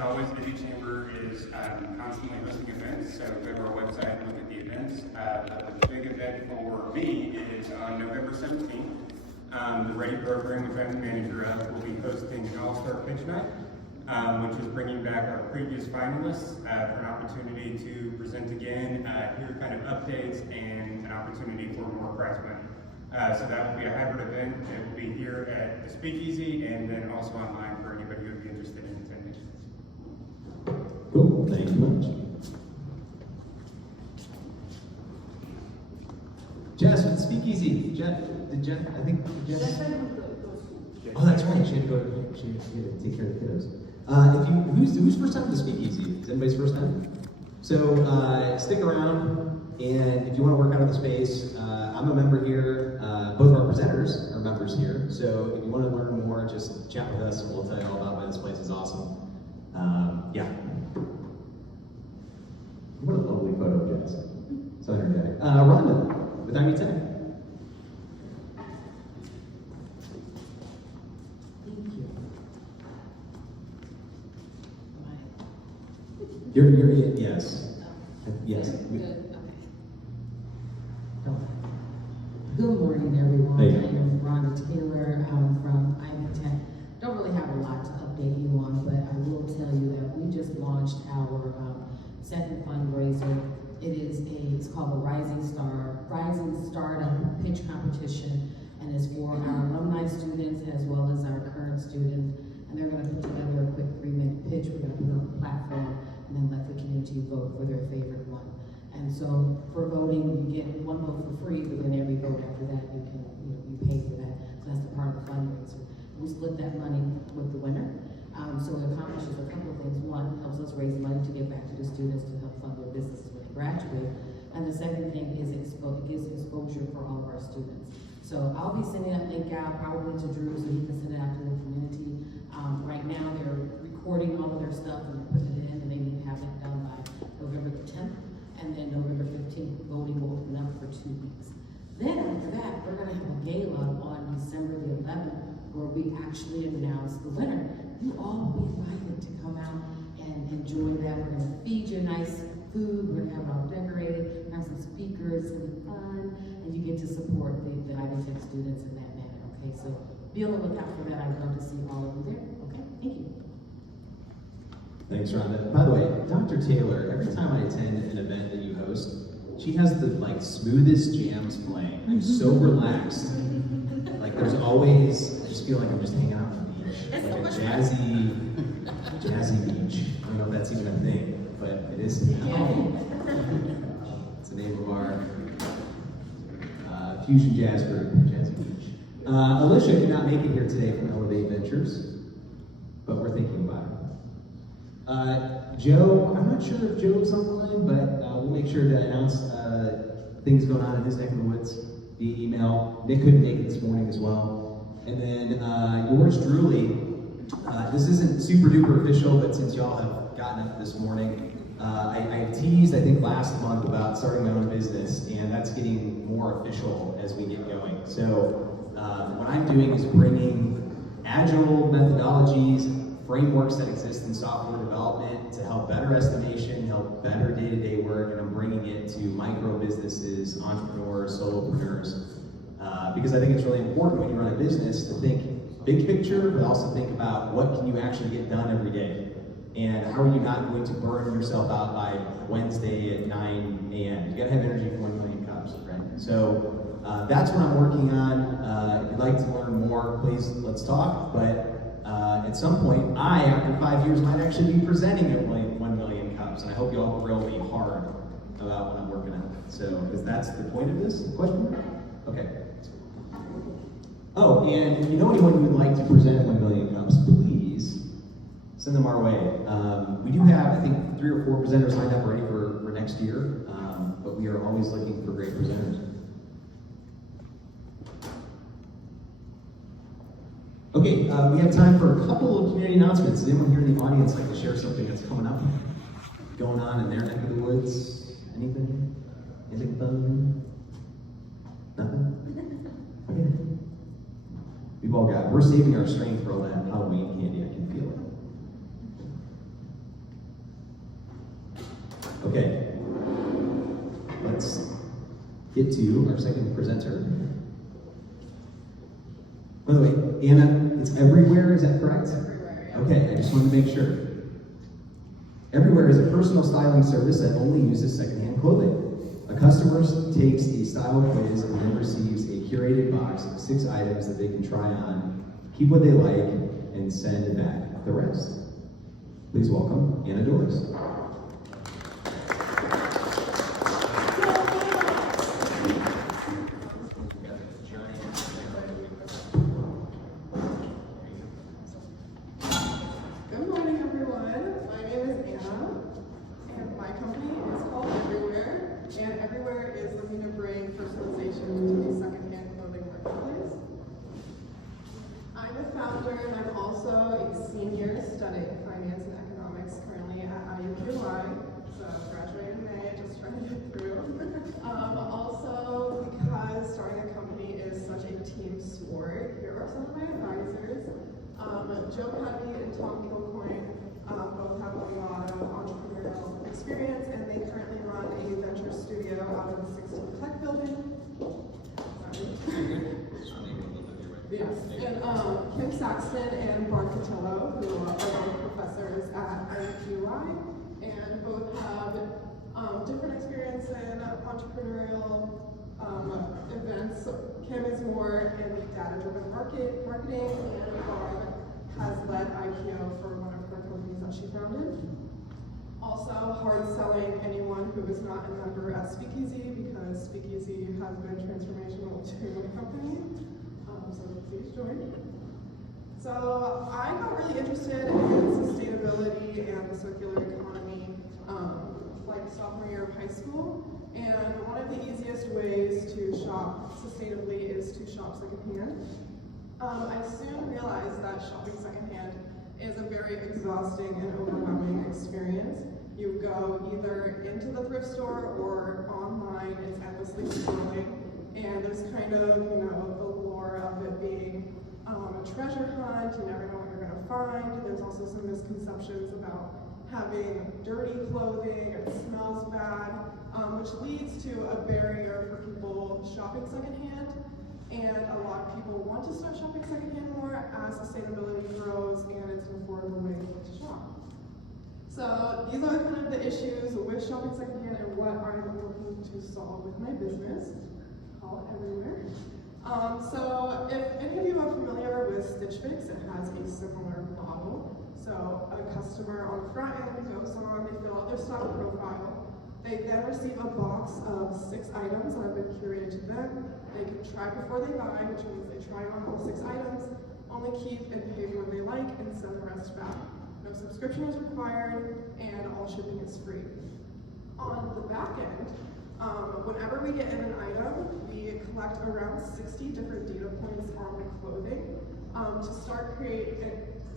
always, City Chamber is constantly hosting events, so go to our website and look at the events. But the big event for me is on November 17th. The Ready program, which I'm the manager of, will be hosting an all-star pitch night, which is bringing back our previous finalists for an opportunity to present again, hear kind of updates, and an opportunity for more prize money. So that will be a hybrid event. It will be here at the Speakeasy and then also online for anybody who would be interested in attending. Cool, thank you much. Jess with Speakeasy. I think Jess. Oh, that's right. She had to take care of the kiddos. Who's first time to the Speakeasy? Is anybody's first time? So stick around, and if you want to work out of the space, I'm a member here. Both of our presenters are members here. So if you want to learn more, just chat with us. We'll tell you all about why this place is awesome. Yeah. What a lovely photo, Jess. So energetic. Rhonda with IB Tech. You're in, yes. Yes. Good, okay. Good morning, everyone. Hey. I am Rhonda Taylor. I'm from IB Tech. Don't really have a lot to update you on, but I will tell you that we just launched our second fundraiser. It's called the Rising Startup Pitch Competition, and it's for our alumni students as well as our current students. And they're going to put together a quick 3-minute pitch. We're going to put it on the platform and then let the community vote for their favorite one. And so for voting, you get one vote for free, but then every vote after that, you pay for that. So that's the part of the fundraiser. We split that money with the winner. So it accomplishes a couple of things. One, helps us raise money to get back to the students to help fund their businesses when they graduate. And the second thing is it gives exposure for all of our students. So I'll be sending that link out probably to Drew so he can send it out to the community. Right now they're recording all of their stuff and putting it in, and they need to have it done by November the 10th. And then November 15th, voting will open up for 2 weeks. Then after that, we're gonna have a gala on December the 11th where we actually announce the winner. You all will be invited to come out and enjoy that. We're gonna feed you nice food, we're gonna have it all decorated, we're gonna have some speakers, it's gonna be fun, and you get to support the IB Tech students in that manner, okay? So be on the lookout for that. I'd love to see all of you there, okay? Thank you. Thanks, Rhonda. By the way, Dr. Taylor, every time I attend an event that you host, she has the smoothest jams playing. I'm so relaxed. Like there's always, I just feel like I'm just hanging out on the beach. Like a jazzy beach. I don't know if that's even a thing, but it is now. It's the name of our fusion jazz group, Jazzy Beach. Alicia did not make it here today from Elevate Ventures, but we're thinking about it. Joe, I'm not sure if Joe's online, but we'll make sure to announce things going on in his neck of the woods via email. Nick couldn't make it this morning as well. And then yours truly, this isn't super duper official, but since y'all have gotten it this morning, I teased, I think last month about starting my own business, and that's getting more official as we get going. So what I'm doing is bringing agile methodologies, frameworks that exist in software development to help better estimation, help better day-to-day work, and I'm bringing it to micro businesses, entrepreneurs, solopreneurs, because I think it's really important when you run a business to think big picture, but also think about what can you actually get done every day, and how are you not going to burn yourself out by Wednesday at 9 a.m. You gotta have energy for 1 million cups, right? So that's what I'm working on. If you'd like to learn more, please let's talk, but at some point, after 5 years, might actually be presenting at 1 million cups, and I hope you all grill me hard about what I'm working on. So, because that's the point of this question? Okay. Oh, and if you know anyone who would like to present at 1 million cups, please send them our way. We do have, I think, 3 or 4 presenters lined up already for next year, but we are always looking for great presenters. Okay, we have time for a couple of community announcements. Does anyone here in the audience like to share something that's coming up, going on in their neck of the woods? Anything? Anything fun? Nothing? Okay. We're saving our strength for all that Halloween candy, I can feel Okay, let's get to our second presenter. By the way, Anna, it's everywhere, is that correct? Everywhere, yeah. Okay, I just wanted to make sure. Everywhere is a personal styling service that only uses secondhand clothing. A customer takes a style quiz and then receives a curated box of 6 items that they can try on, keep what they like, and send back the rest. Please welcome Anna Doris. Good morning, everyone. My name is Anna, and my company is called Everywhere, and Everywhere is looking to bring personalization to the secondhand clothing marketplace. I'm a founder, and I'm also a senior studying finance and economics currently at IUQI, so graduated in May, just trying to get through. Also, because starting a company is such a team sport, here are some of my advisors. Joe Cuddy and Tom Kilcoyne both have a lot of entrepreneurial experience, and they currently run a venture studio out of the 16th Tech building. Yes, and Kim Saxton and Bart Cotillo, who are both professors at IUQI, and both have different experience in entrepreneurial events. Kim is more in the data-driven marketing, and Bart has led IPO for one of her companies that she founded. Also, hard selling anyone who is not a member at Speakeasy, because Speakeasy has been transformational to my company. So please join. So I got really interested in sustainability and the circular economy like sophomore year of high school. And one of the easiest ways to shop sustainably is to shop secondhand. I soon realized that shopping secondhand is a very exhausting and overwhelming experience. You go either into the thrift store or online, it's endlessly scrolling, and there's kind of, the lure of it being a treasure hunt. You never know what you're gonna find. There's also some misconceptions about having dirty clothing, it smells bad, which leads to a barrier for people shopping secondhand. And a lot of people want to start shopping secondhand more as sustainability grows and it's an affordable way to shop. So these are kind of the issues with shopping secondhand and what I'm looking to solve with my business, called Everywhere. So if any of you are familiar with Stitch Fix, it has a similar model. So a customer on the front end goes on, they fill out their stock profile. They then receive a box of 6 items that have been curated to them. They can try before they buy, which means they try on all 6 items, only keep and pay what they like, and send the rest back. No subscription is required, and all shipping is free. On the back end, whenever we get in an item, we collect around 60 different data points on the clothing to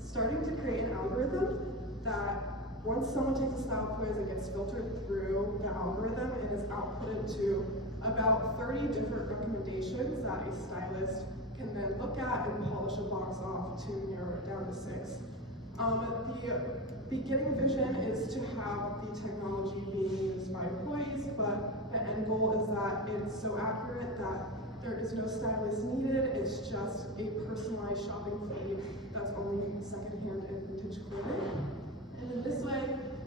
starting to create an algorithm that once someone takes a style quiz, it gets filtered through the algorithm and is outputted to about 30 different recommendations that a stylist can then look at and polish a box off to narrow it down to 6. The beginning vision is to have the technology being used by employees, but the end goal is that it's so accurate that there is no stylist needed. It's just a personalized shopping feed that's only secondhand and vintage clothing. And in this way,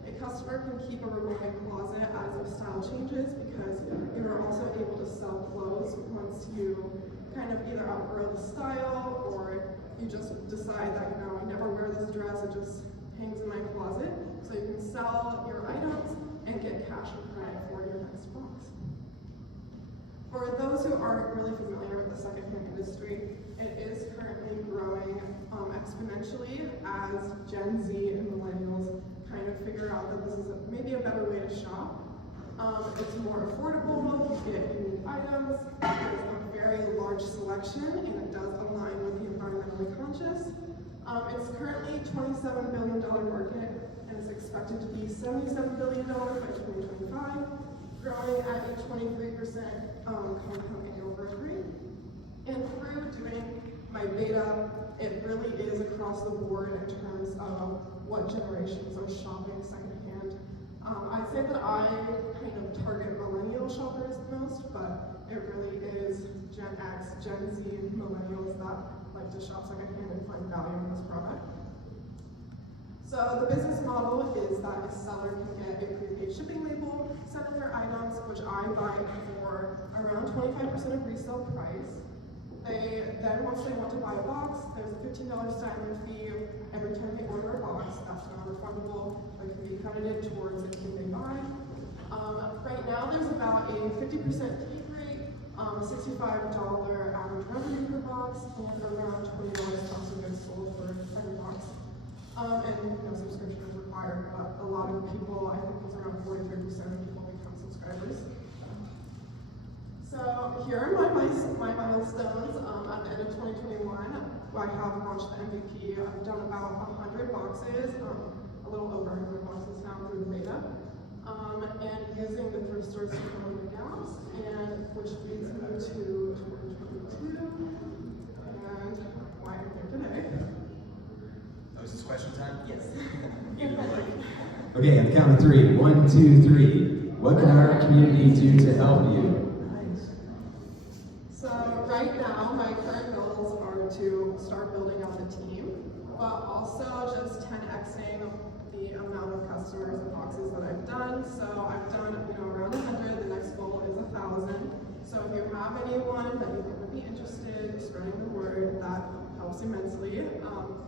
a customer can keep a revolving closet as their style changes, because you are also able to sell clothes once you kind of either outgrow the style or you just decide that, I never wear this dress, it just hangs in my closet. So you can sell your items and get cash or credit for your next box. For those who aren't really familiar with the secondhand industry, it is currently growing exponentially as Gen Z and millennials kind of figure out that this is maybe a better way to shop. It's more affordable, you get unique items, there's a very large selection, and it does align with the environmentally conscious. It's currently a $27 billion market, and it's expected to be $77 billion by 2025, growing at a 23% compound annual growth rate. And through doing my beta, it really is across the board in terms of what generations are shopping secondhand. I'd say that I kind of target millennial shoppers the most, but it really is Gen X, Gen Z, millennials that like to shop secondhand and find value in this product. So the business model is that a seller can get a prepaid shipping label, send in their items, which I buy for around 25% of resale price. Then once they want to buy a box, there's a $15 styling fee every time they order a box. That's non-refundable, but can be credited towards anything they buy. Right now there's about a 50% take rate, $65 average revenue per box, and around $20 cost of goods sold for every box. And no subscription is required, but a lot of people, I think it's around 43% of people become subscribers. So here are my milestones. At the end of 2021, I have launched the MVP. I've done about 100 boxes, a little over 100 boxes now through the beta, and using the thrift stores to fill in the gaps, and which leads me to 2022, and why I'm here today. Oh, is this question time? Yes. Okay, on the count of 3. 1, 2, 3. What can our community do to help you? So right now, my current goals are to start building out the team, but also just 10xing the amount of customers and boxes that I've done. So I've done, around 100. The next goal is 1,000. So if you have anyone that you think would be interested in spreading the word, that helps immensely.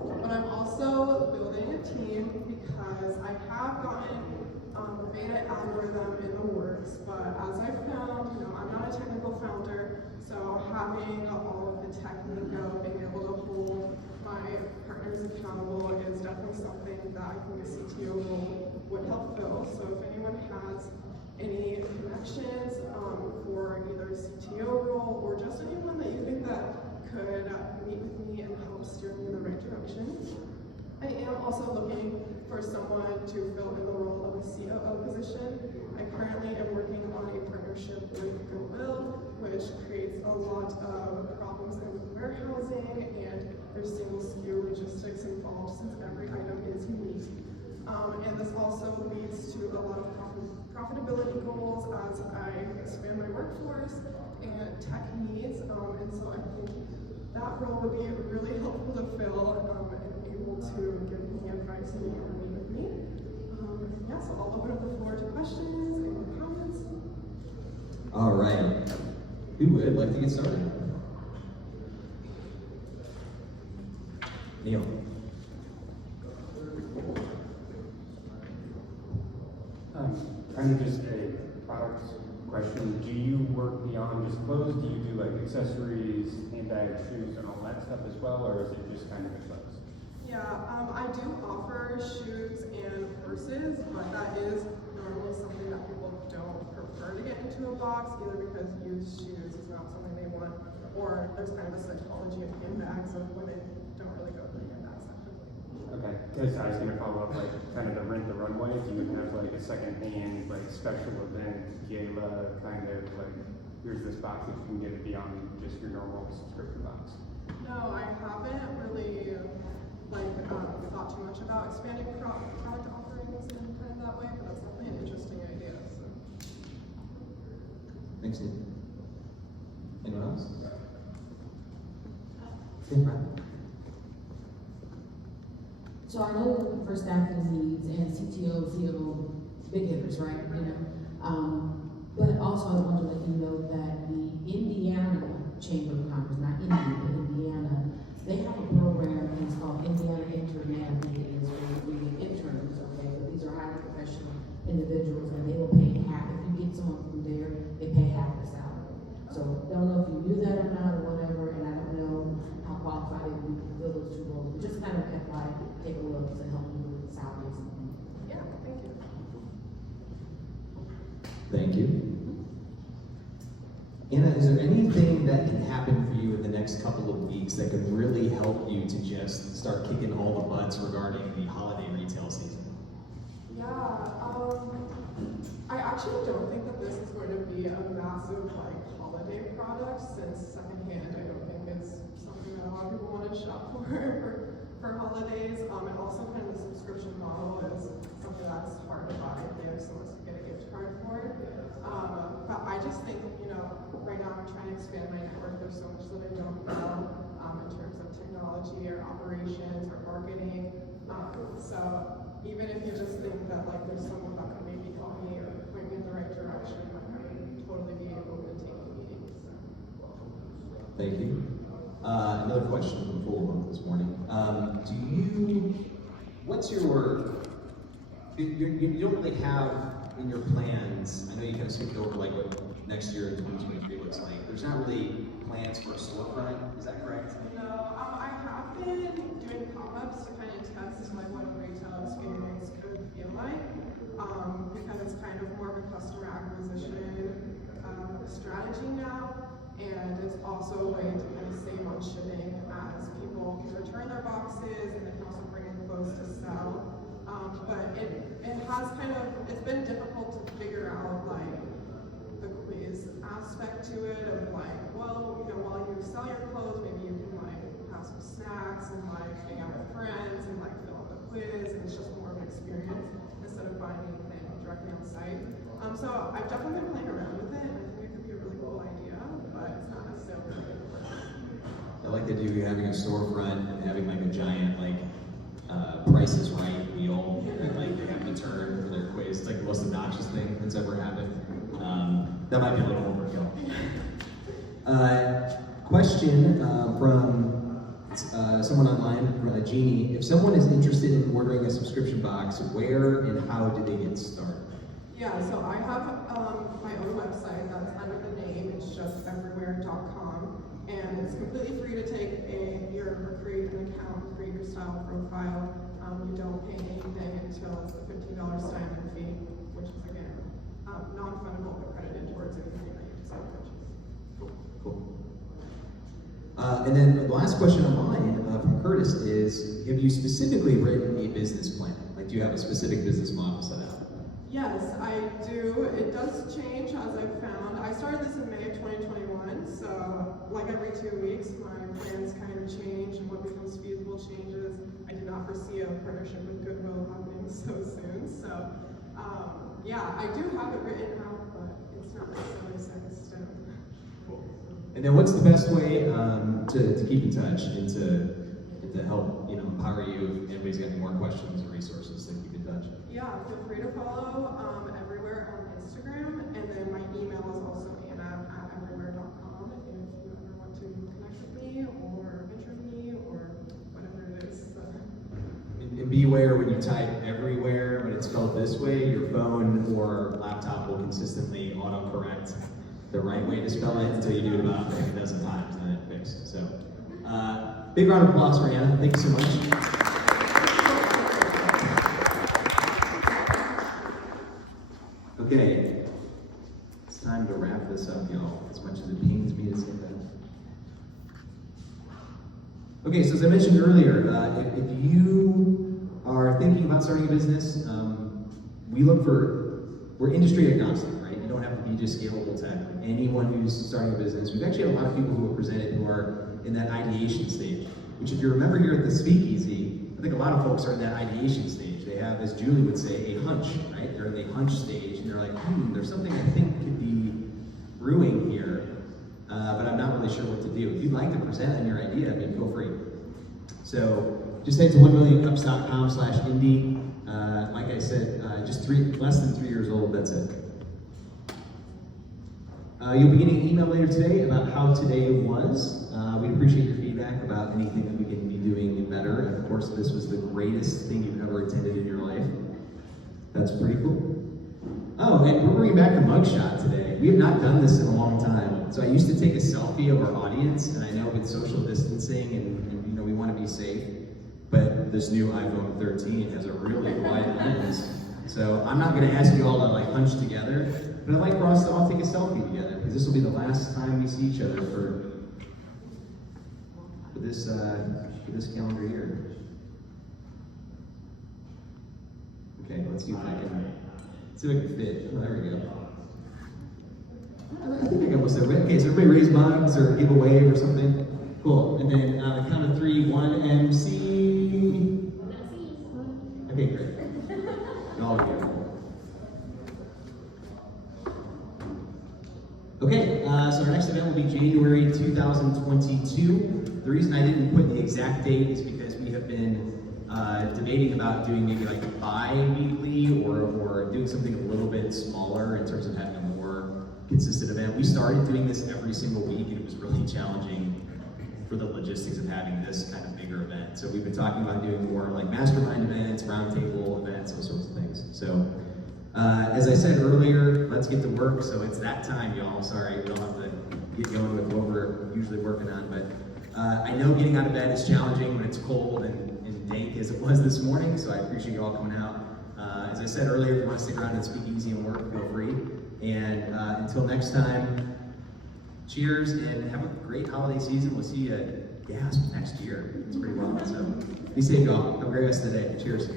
But I'm also building a team because I have gotten beta algorithm in the works, but as I found, I'm not a technical founder, so having all of the technical, being able to hold my partners accountable is definitely something that I think a CTO role would help fill. So if anyone has any connections for either a CTO role or just anyone that you think that could meet with me and help steer me in the right direction. I am also looking for someone to fill in the role of a COO position. I currently am working on a partnership with Goodwill, which creates a lot of problems in warehousing, and there seems to be logistics involved since every item is unique. And this also leads to a lot of profitability goals as I expand my workforce and tech needs, and so I think that role would be really helpful to fill and able to give me advice and meet with me. Yeah, so I'll open up the floor to questions and comments. All right. Who would like to get started? Neil. Kind of just a product question. Do you work beyond just clothes? Do you do like accessories, handbags, shoes, and all that stuff as well, or is it just kind of the clothes? Yeah, I do offer shoes and purses, but that is normally something that people don't prefer to get into a box, either because used shoes is not something they want, or there's kind of a psychology of handbags of women don't really go to the handbag section. Okay, because I was going to follow up like kind of the Rent the Runway. Do you have like a second-hand like special event gala kind of like here's this box that you can get it beyond just your normal subscription box? No, I haven't really thought too much about expanding product offerings in kind of that way, but that's definitely an interesting idea. So. Thanks, Neil. Anyone else? Yeah, Brian. So I know you're looking for staffing needs and CTO, CO, big hitters, right? But also I want to let you know that the Indiana Chamber of Commerce, not India, but Indiana, they have a program, and it's called Indiana Intern. It is for interns, okay? But these are highly professional individuals, and they will pay half. If you get someone from there, they pay half the salary. So don't know if you knew that or not or whatever, and I don't know how qualified you can fill those two roles. But just kind of FYI, take a look to help you with salaries. Yeah, thank you. Thank you. Anna, is there anything that can happen for you in the next couple of weeks that could really help you to just start kicking all the butts regarding the holiday retail season? Yeah, I actually don't think that this is going to be a massive holiday product, since secondhand I don't think is something that a lot of people want to shop for holidays. And also kind of the subscription model is something that's hard to buy if they have some operations or marketing. So even if you just think that like there's someone that could maybe help me or point me in the right direction, like I would totally be able to take the meetings. Thank you. Another question from Fulham this morning. What's your, you don't really have in your plans, I know you kind of skipped over like what next year in 2023 looks like. There's not really plans for a storefront, is that correct? No, I have been doing pop-ups to kind of test like what a retail experience could feel like, because it's kind of more of a customer acquisition strategy now, and it's also a way to kind of save on shipping as people can return their boxes and they can also bring in clothes to sell. But it has kind of, it's been difficult to figure out like the quiz aspect to it of like, well, you know, while you sell your clothes, maybe you can like have some snacks and like hang out with friends and like fill out the quiz, and it's just more of an experience instead of buying anything directly on site. So I've definitely been playing around with it, and I think it could be a really cool idea, but it's not necessarily really work. I like the idea of having a storefront and having like a giant like Price is Right wheel that like they have to turn for their quiz. It's like the most obnoxious thing that's ever happened. That might be a little overkill. Question from someone online, Jeannie. If someone is interested in ordering a subscription box, where and how do they get started? Yeah, so I have my own website that's under the name. It's just everywhere.com, and it's completely free to take create an account, create your style profile. You don't pay anything until it's the $15 sign-in fee, which is again non-fundable but credited towards anything that you decide to purchase. Cool. And then the last question of mine from Curtis is, have you specifically written a business plan? Like, do you have a specific business model set out? Yes, I do. It does change as I've found. I started this in May of 2021, so like every 2 weeks, my plans kind of change and what becomes feasible changes. I did not foresee a partnership with Goodwill happening so soon. So yeah, I do have it written out, but it's not necessarily set in stone. And then what's the best way to keep in touch and to help empower you if anybody's got any more questions or resources to keep in touch? Yeah, feel free to follow everywhere on Instagram, and then my email is also anna@everywhere.com if you ever want to connect with me or mentor me or whatever it is. So. And be aware when you type everywhere, when it's spelled this way, your phone or laptop will consistently autocorrect the right way to spell it until you do it about a dozen times and then it fixes. So, big round of applause for Anna. Thank you so much. Okay, it's time to wrap this up, y'all, as much as it pains me to say that. Okay, so as I mentioned earlier, if you are thinking about starting a business, we're industry agnostic, right? You don't have to be just scalable tech. Anyone who's starting a business, we've actually had a lot of people who have presented who are in that ideation stage, which if you remember here at the Speakeasy, I think a lot of folks are in that ideation stage. They have, as Julie would say, a hunch, right? They're in the hunch stage, and they're like, there's something I think could be brewing here, but I'm not really sure what to do. If you'd like to present on your idea, feel free. So just head to 1millioncups.com/indie. Like I said, just less than 3 years old, that's it. You'll be getting an email later today about how today was. We'd appreciate your feedback about anything that we can be doing better. And of course, this was the greatest thing you've ever attended in your life. That's pretty cool. Oh, and we're bringing back a mugshot today. We have not done this in a long time. So I used to take a selfie of our audience, and I know with social distancing and we want to be safe, but this new iPhone 13 has a really wide lens. So I'm not going to ask you all to like hunch together, but I'd like for us to all take a selfie together, because this will be the last time we see each other for this calendar year. Okay, let's see if I can fit. Oh, there we go. I think I got most of it. Okay, so everybody raise mugs or give a wave or something. Cool. And then on the count of 3, 1 MC. Okay, great. Y'all are beautiful. Okay, so our next event will be January 2022. The reason I didn't put the exact date is because we have been debating about doing maybe like a bi-weekly or doing something a little bit smaller in terms of having a more consistent event. We started doing this every single week and it was really challenging for the logistics of having this kind of bigger event. So we've been talking about doing more like mastermind events, roundtable events, those sorts of things. So as I said earlier, let's get to work. So it's that time, y'all. Sorry, we don't have to get going with what we're usually working on, but I know getting out of bed is challenging when it's cold and dank as it was this morning, so I appreciate you all coming out. As I said earlier, if you want to stick around and speak easy and work, feel free. And until next time, cheers and have a great holiday season. We'll see you at GASP next year. It's pretty wild. So be safe, y'all. Have a great rest of the day. Cheers.